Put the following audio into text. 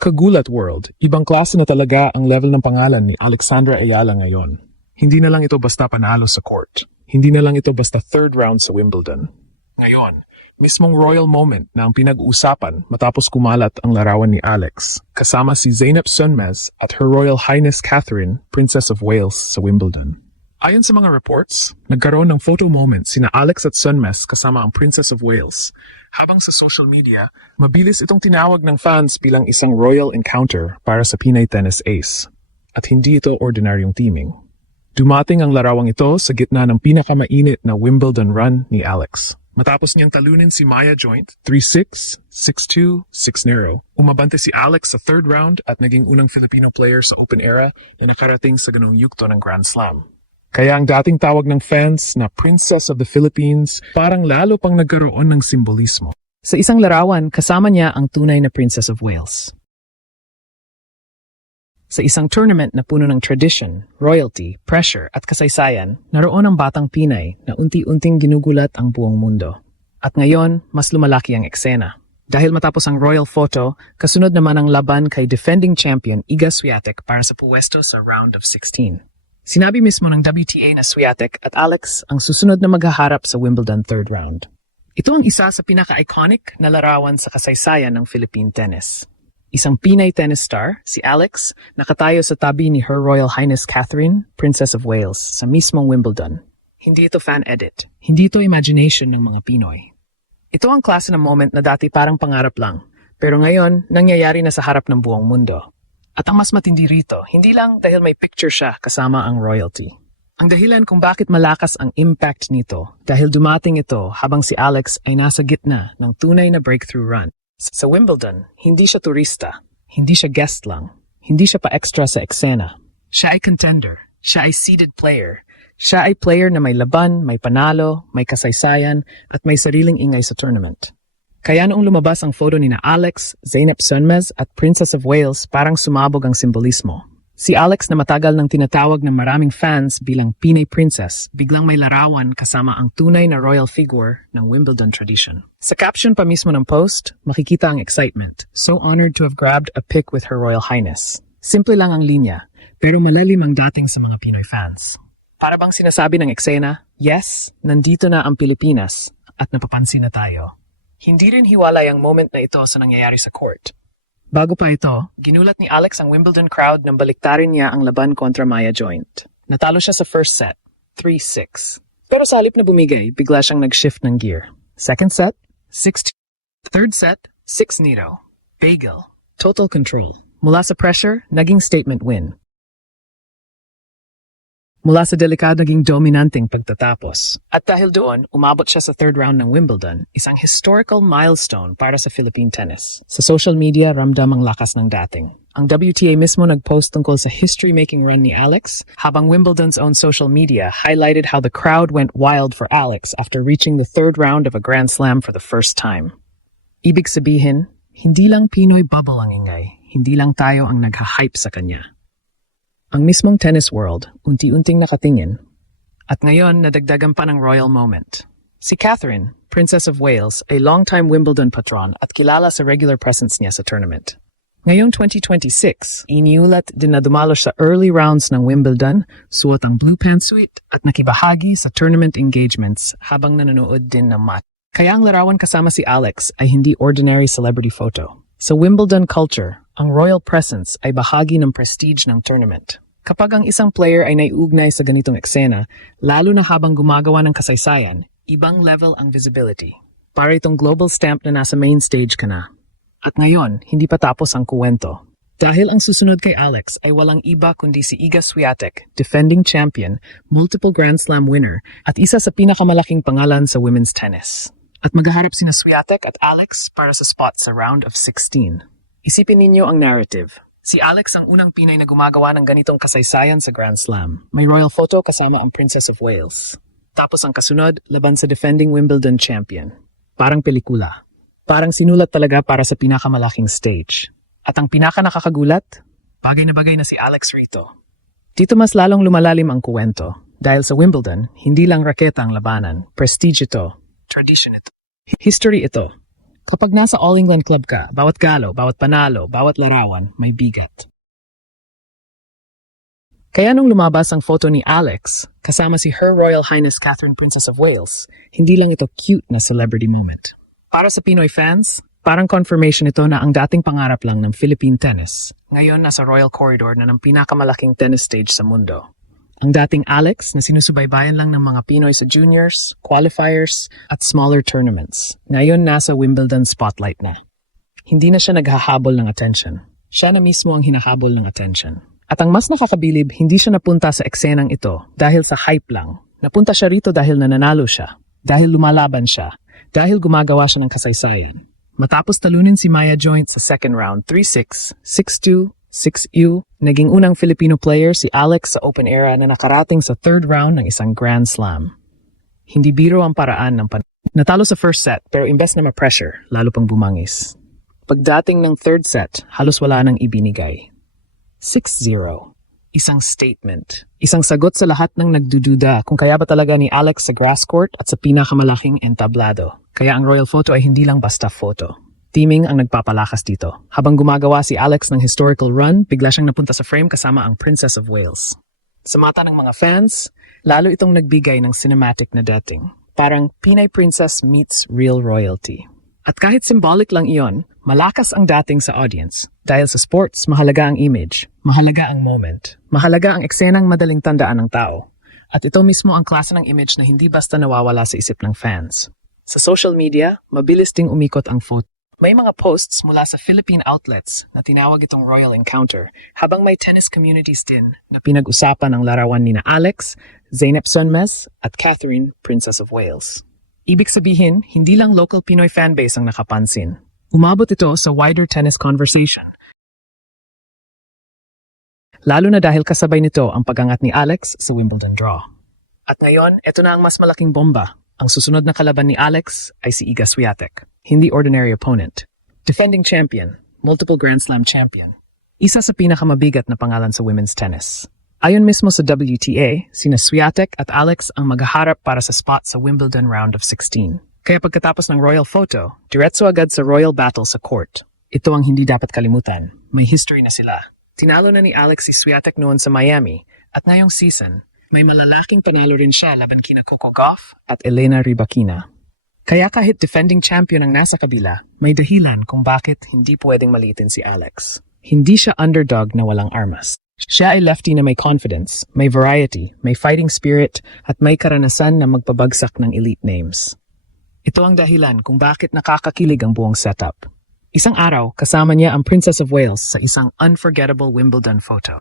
Kagulat World, ibang klase na talaga ang level ng pangalan ni Alexandra Ayala ngayon. Hindi na lang ito basta panalo sa court. Hindi na lang ito basta third round sa Wimbledon. Ngayon, mismong royal moment na ang pinag-uusapan matapos kumalat ang larawan ni Alex, kasama si Zeynep Sonmez at Her Royal Highness Catherine, Princess of Wales sa Wimbledon. Ayon sa mga reports, nagkaroon ng photo moment sina Alex at Sonmez kasama ang Princess of Wales. Habang sa social media, mabilis itong tinawag ng fans bilang isang royal encounter para sa Pinay tennis ace. At hindi ito ordinaryong teaming. Dumating ang larawang ito sa gitna ng pinakamainit na Wimbledon run ni Alex. Matapos niyang talunin si Maya Joint, 3-6, 6-2, 6-0. Umabante si Alex sa third round at naging unang Filipino player sa Open Era na nakarating sa ganong yugto ng Grand Slam. Kaya ang dating tawag ng fans na Princess of the Philippines parang lalo pang nagkaroon ng simbolismo. Sa isang larawan, kasama niya ang tunay na Princess of Wales. Sa isang tournament na puno ng tradition, royalty, pressure at kasaysayan, naroon ang batang Pinay na unti-unting ginugulat ang buong mundo. At ngayon, mas lumalaki ang eksena. Dahil matapos ang royal photo, kasunod naman ang laban kay defending champion Iga Swiatek para sa puwesto sa round of 16. Sinabi mismo ng WTA na Swiatek at Alex ang susunod na maghaharap sa Wimbledon third round. Ito ang isa sa pinaka-iconic na larawan sa kasaysayan ng Philippine tennis. Isang Pinay tennis star, si Alex, nakatayo sa tabi ni Her Royal Highness Catherine, Princess of Wales, sa mismong Wimbledon. Hindi ito fan edit. Hindi ito imagination ng mga Pinoy. Ito ang klase ng moment na dati parang pangarap lang, pero ngayon nangyayari na sa harap ng buong mundo. At ang mas matindi rito, hindi lang dahil may picture siya kasama ang royalty. Ang dahilan kung bakit malakas ang impact nito dahil dumating ito habang si Alex ay nasa gitna ng tunay na breakthrough run. Sa Wimbledon, hindi siya turista, hindi siya guest lang, hindi siya pa-extra sa eksena. Siya ay contender, siya ay seeded player, siya ay player na may laban, may panalo, may kasaysayan, at may sariling ingay sa tournament. Kaya noong lumabas ang photo ni na Alex, Zeynep Sonmez at Princess of Wales, parang sumabog ang simbolismo. Si Alex na matagal nang tinatawag ng maraming fans bilang Pinay Princess, biglang may larawan kasama ang tunay na royal figure ng Wimbledon tradition. Sa caption pa mismo ng post, makikita ang excitement. So honored to have grabbed a pic with Her Royal Highness. Simple lang ang linya, pero malalim ang dating sa mga Pinoy fans. Para bang sinasabi ng eksena, yes, nandito na ang Pilipinas at napapansin na tayo. Hindi rin hiwalay ang moment na ito sa nangyayari sa court. Bago pa ito, ginulat ni Alex ang Wimbledon crowd nang baliktarin niya ang laban kontra Maya Joint. Natalo siya sa first set, 3-6. Pero sa halip na bumigay, bigla siyang nag-shift ng gear. Second set, 6-2. Third set, 6-0. Bagel. Total control. Mula sa pressure, naging statement win. Mula sa delikado naging dominanteng pagtatapos. At dahil doon, umabot siya sa third round ng Wimbledon, isang historical milestone para sa Philippine tennis. Sa social media, ramdam ang lakas ng dating. Ang WTA mismo nag-post tungkol sa history-making run ni Alex, habang Wimbledon's own social media highlighted how the crowd went wild for Alex after reaching the third round of a Grand Slam for the first time. Ibig sabihin, hindi lang Pinoy bubble ang ingay, hindi lang tayo ang nagha-hype sa kanya. Ang mismong tennis world, unti-unting nakatingin. At ngayon, nadagdagan pa ng royal moment. Si Catherine, Princess of Wales, ay longtime Wimbledon patron at kilala sa regular presence niya sa tournament. Ngayong 2026, iniulat din na dumalo sa early rounds ng Wimbledon, suot ang blue pantsuit at nakibahagi sa tournament engagements habang nanonood din ng match. Kaya ang larawan kasama si Alex ay hindi ordinary celebrity photo. Sa Wimbledon culture, ang royal presence ay bahagi ng prestige ng tournament. Kapag ang isang player ay naiugnay sa ganitong eksena, lalo na habang gumagawa ng kasaysayan, ibang level ang visibility. Para itong global stamp na nasa main stage ka na. At ngayon, hindi pa tapos ang kuwento. Dahil ang susunod kay Alex ay walang iba kundi si Iga Swiatek, defending champion, multiple Grand Slam winner, at isa sa pinakamalaking pangalan sa women's tennis. At maghaharap sina Swiatek at Alex para sa spot sa round of 16. Isipin ninyo ang narrative. Si Alex ang unang Pinay na gumagawa ng ganitong kasaysayan sa Grand Slam. May royal photo kasama ang Princess of Wales. Tapos ang kasunod, laban sa defending Wimbledon champion. Parang pelikula. Parang sinulat talaga para sa pinakamalaking stage. At ang pinaka-nakakagulat, bagay na si Alex rito. Dito mas lalong lumalalim ang kuwento. Dahil sa Wimbledon, hindi lang raketa ang labanan. Prestige ito. Tradition ito. History ito. Kapag nasa All England Club ka, bawat galo, bawat panalo, bawat larawan, may bigat. Kaya nung lumabas ang photo ni Alex, kasama si Her Royal Highness Catherine Princess of Wales, hindi lang ito cute na celebrity moment. Para sa Pinoy fans, parang confirmation ito na ang dating pangarap lang ng Philippine tennis, ngayon nasa Royal Corridor na ng pinakamalaking tennis stage sa mundo. Ang dating Alex na sinusubaybayan lang ng mga Pinoy sa juniors, qualifiers, at smaller tournaments, ngayon nasa Wimbledon spotlight na. Hindi na siya naghahabol ng attention. Siya na mismo ang hinahabol ng attention. At ang mas nakakabilib, hindi siya napunta sa eksenang ito dahil sa hype lang. Napunta siya rito dahil nananalo siya, dahil lumalaban siya, dahil gumagawa siya ng kasaysayan. Matapos talunin si Maya Joint sa second round, 3-6, 6-2, 6U, naging unang Filipino player si Alex sa Open Era na nakarating sa third round ng isang Grand Slam. Hindi biro ang paraan ng Natalo sa first set pero imbes na ma-pressure, lalo pang bumangis. Pagdating ng third set, halos wala nang ibinigay. 6-0. Isang statement. Isang sagot sa lahat ng nagdududa kung kaya ba talaga ni Alex sa grass court at sa pinakamalaking entablado. Kaya ang royal photo ay hindi lang basta photo. Teaming ang nagpapalakas dito. Habang gumagawa si Alex ng historical run, bigla siyang napunta sa frame kasama ang Princess of Wales. Sa mata ng mga fans, lalo itong nagbigay ng cinematic na dating. Parang Pinay Princess meets real royalty. At kahit symbolic lang iyon, malakas ang dating sa audience. Dahil sa sports, mahalaga ang image, mahalaga ang moment, mahalaga ang eksenang madaling tandaan ng tao. At ito mismo ang klase ng image na hindi basta nawawala sa isip ng fans. Sa social media, mabilis ding umikot ang photo. May mga posts mula sa Philippine outlets na tinawag itong royal encounter, habang may tennis communities din na pinag-usapan ang larawan ni Alex, Zeynep Sonmez at Catherine, Princess of Wales. Ibig sabihin, hindi lang local Pinoy fanbase ang nakapansin. Umabot ito sa wider tennis conversation. Lalo na dahil kasabay nito ang pagangat ni Alex sa Wimbledon draw. At ngayon, ito na ang mas malaking bomba. Ang susunod na kalaban ni Alex ay si Iga Swiatek. Hindi ordinary opponent. Defending champion, multiple Grand Slam champion. Isa sa pinakamabigat na pangalan sa women's tennis. Ayon mismo sa WTA, sina Swiatek at Alex ang maghaharap para sa spot sa Wimbledon round of 16. Kaya pagkatapos ng royal photo, diretso agad sa royal battle sa court. Ito ang hindi dapat kalimutan. May history na sila. Tinalo na ni Alex si Swiatek noon sa Miami at ngayong season, may malalaking panalo rin siya laban kina Coco Gauff at Elena Rybakina. Kaya kahit defending champion ang nasa kabila, may dahilan kung bakit hindi pwedeng maliitin si Alex. Hindi siya underdog na walang armas. Siya ay lefty na may confidence, may variety, may fighting spirit, at may karanasan na magpabagsak ng elite names. Ito ang dahilan kung bakit nakakakilig ang buong setup. Isang araw, kasama niya ang Princess of Wales sa isang unforgettable Wimbledon photo.